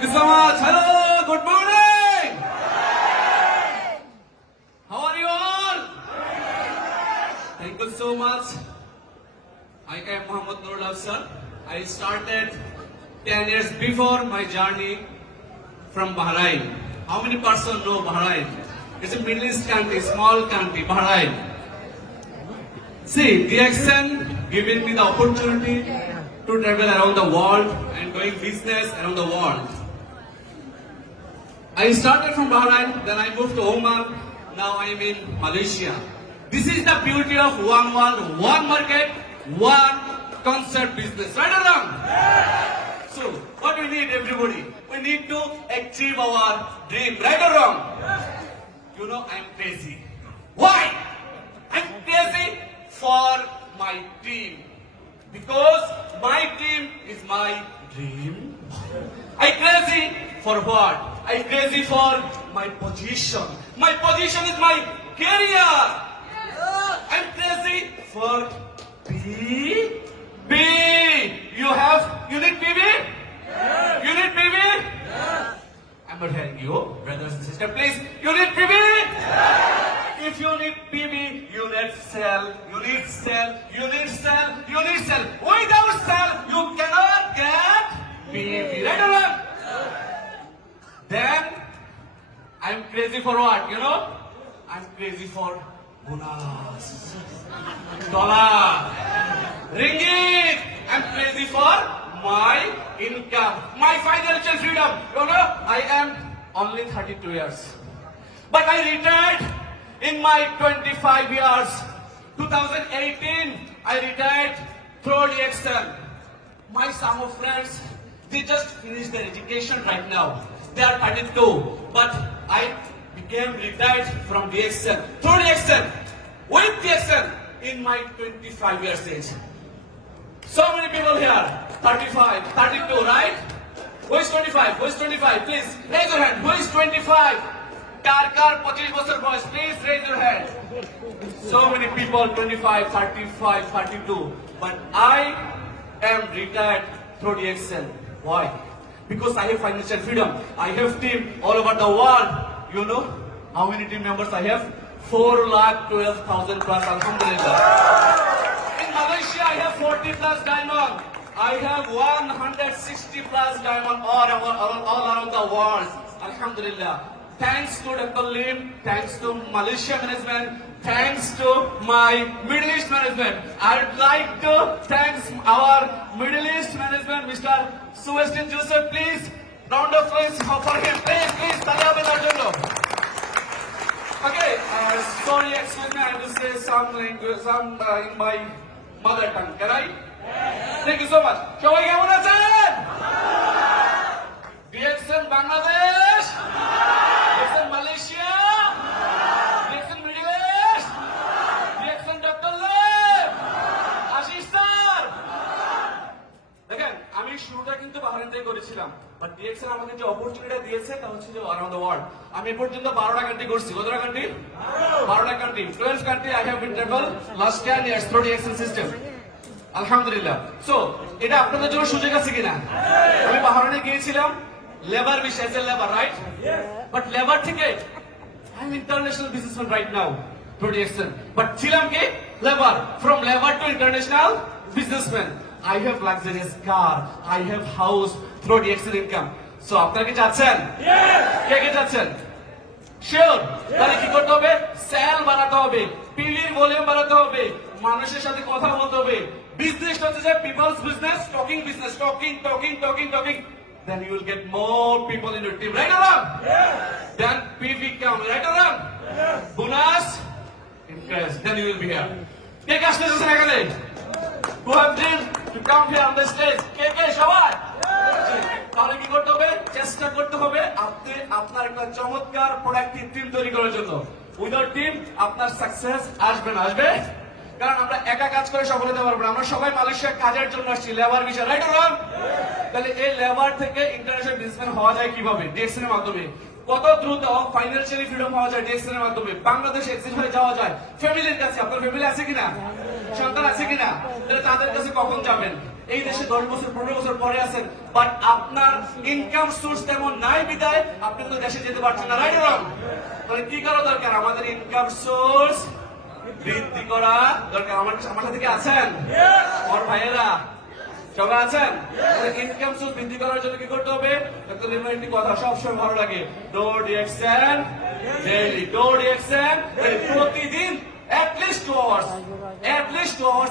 Thank you so much. Hello, good morning. How are you all? Thank you so much. I am Muhammad Nur Afsar. I started 10 years before my journey from Bahrain. How many persons know Bahrain? It's a Middle East country, small country, Bahrain. See, the accent giving me the opportunity to travel around the world and doing business around the world. I started from Bahrain, then I moved to Oman, now I am in Malaysia. This is the beauty of one world, one market, one concert business. Right or wrong? So, what we need everybody? We need to achieve our dream. Right or wrong? You know, I'm crazy. Why? I'm crazy for my team. Because my team is my dream. I'm crazy for what? I crazy for my position. My position is my career. I'm crazy for B. B. You have you need BB? Yes. You need BB? Yes. I'm not hearing you, brothers and sisters. Please, you need BB? Yes. If you need BB, you need cell. You need cell. You need cell. I'm crazy for what, you know? I'm crazy for bonus, dollar, ringgit. I'm crazy for my income, my financial freedom. You know, I am only 32 years, but I retired in my 25 years. 2018, I retired through the external. My some of friends, they just finished their education right now. They are 32, but I became retired from DXL through DXL with DXL in my 25 years age. So many people here, 35, 32, right? Who is 25? Who is 25? Please raise your hand. Who is 25? Car, car, 25 বছর বয়স. Please raise your hand. So many people, 25, 35, 32. But I am retired through the Excel. Why? because I have financial freedom. I have team all over the world. You know how many team members I have? 4 lakh 12,000 plus Alhamdulillah. In Malaysia, I have 40 plus diamond. I have 160 plus diamond all, around all, all around the world. Alhamdulillah. Thanks to Dr. Lim, thanks to Malaysia management, thanks to my Middle East management. I'd like to thanks our Middle East management, Mr. Suwestin Joseph, please. Round of applause for him. Please, please, তালি হবে তার জন্য। Okay, uh, sorry, excuse me, I have to say some language, some uh, in my mother tongue. Can I? Thank you so much. সবাই কেমন আছেন? DXN Bangladesh but direction যে দিয়েছে তা হচ্ছে যে অ্যারাউন্ড দ্য ওয়ার্ল্ড আমি পর্যন্ত কান্ট্রি করছি country country country I have been travel last through direction system আলহামদুলিল্লাহ সো এটা আপনাদের জন্য সুযোগ আছে কিনা আমি গিয়েছিলাম লেবার বিষয় as a labour right but labour থেকে I am international businessman right now production but ছিলাম কি labour from labour to international businessman i have luxurious car i have house through ডিএক্সের income so আপনারা কি চাচ্ছেন কে কে চাচ্ছেন sure তাহলে কি করতে হবে সেল বানাতে হবে পিলির ভলিউম বানাতে হবে মানুষের সাথে কথা বলতে হবে বিজনেসটা হচ্ছে যে people's business talking business talking talking talking talking then you will get more people in your team. Right or wrong? Yes. Then PV come. Right or wrong? Yes. Bonus? Interest. Then you will be here. Take us to the second. Who have dreamed? to কে কে সবাই তাহলে কি করতে হবে চেষ্টা করতে হবে আপনি আপনার একটা চমৎকার প্রোডাক্টিভ টিম তৈরি করার জন্য টিম আপনার সাকসেস আসবে না আসবে কারণ আমরা একা কাজ করে সফল হতে পারবো না আমরা সবাই মালয়েশিয়া কাজের জন্য আসছি লেবার বিষয় রাইট রং তাহলে এই লেবার থেকে ইন্টারন্যাশনাল বিজনেসম্যান হওয়া যায় কিভাবে এর মাধ্যমে কত দ্রুত ফাইন্যান্সিয়ালি ফ্রিডম হওয়া যায় ডিএক্সএন এর মাধ্যমে বাংলাদেশে এক্সিট হয়ে যাওয়া যায় ফ্যামিলির কাছে আপনার ফ্যামিলি আছে কিনা সন্তান আছে কিনা তাহলে তাদের কাছে কখন যাবেন এই দেশে দশ বছর পনেরো বছর পরে আছেন বাট আপনার ইনকাম সোর্স তেমন নাই বিদায় আপনি তো দেশে যেতে পারছেন না রাইট মানে কি করা দরকার আমাদের ইনকাম সোর্স বৃদ্ধি করা দরকার আমার আমার সাথে কি আছেন আমার ভাইয়েরা সবাই আছেন ইনকাম সোর্স বৃদ্ধি করার জন্য কি করতে হবে ডক্টর লিমার একটি কথা সবসময় ভালো লাগে door DXN daily door DXN প্রতিদিন অ্যাটলিস্ট টু আওয়ার্স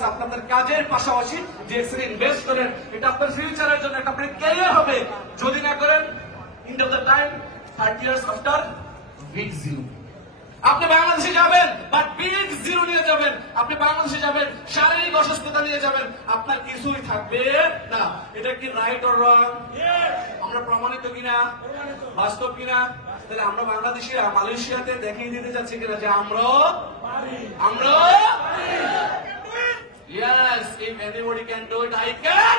আপনাদের কাজের পাশাপাশি যে এক্সরে ইনভেস্ট করেন এটা আপনার ফিউচারের জন্য এটা আপনার ক্যারিয়ার হবে যদি না করেন in the time thirty years after big zero আপনি বাংলাদেশে যাবেন বা বিগ জিরো নিয়ে যাবেন আপনি বাংলাদেশে যাবেন শারীরিক অসুস্থতা নিয়ে যাবেন আপনার কিছুই থাকবে না এটা কি রাইট অর রং আমরা প্রমাণিত কিনা বাস্তব কিনা তাহলে আমরা বাংলাদেশে মালয়েশিয়াতে দেখিয়ে দিতে চাচ্ছি কিনা যে আমরা আমরা Yes, if anybody can do it, I can.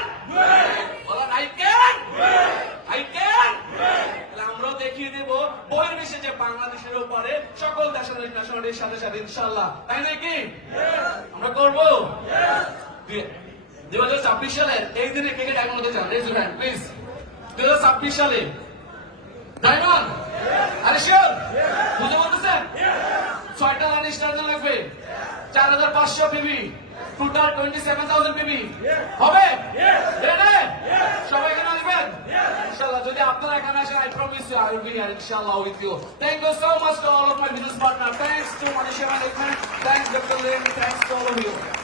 বলেন I can. I can. আমরাও দেখিয়ে দেব বইয়ের বিশ্বে যে বাংলাদেশের উপরে সকল দেশের ন্যাশনালির সাথে সাথে ইনশাল্লাহ তাই নাকি আমরা করবো দুই হাজার ছাব্বিশ সালে এই দিনে ক্রিকেট এখন হতে চান রেজ হ্যান্ড প্লিজ দুই হাজার ছাব্বিশ সালে ডায়মন্ড আরে শিওর বুঝতে পারতেছেন ছয়টা লাইন স্টার লাগবে চার হাজার পাঁচশো PV total twenty seven thousand PV হবে সবাই এখানে আসবেন ইনশাল্লাহ যদি আপনারা এখানে আসেন I promise you I will be ইনশাআল্লাহ with you thank you so much to all of my business partner thanks to Manisha management thanks doctor Lim thanks to all of you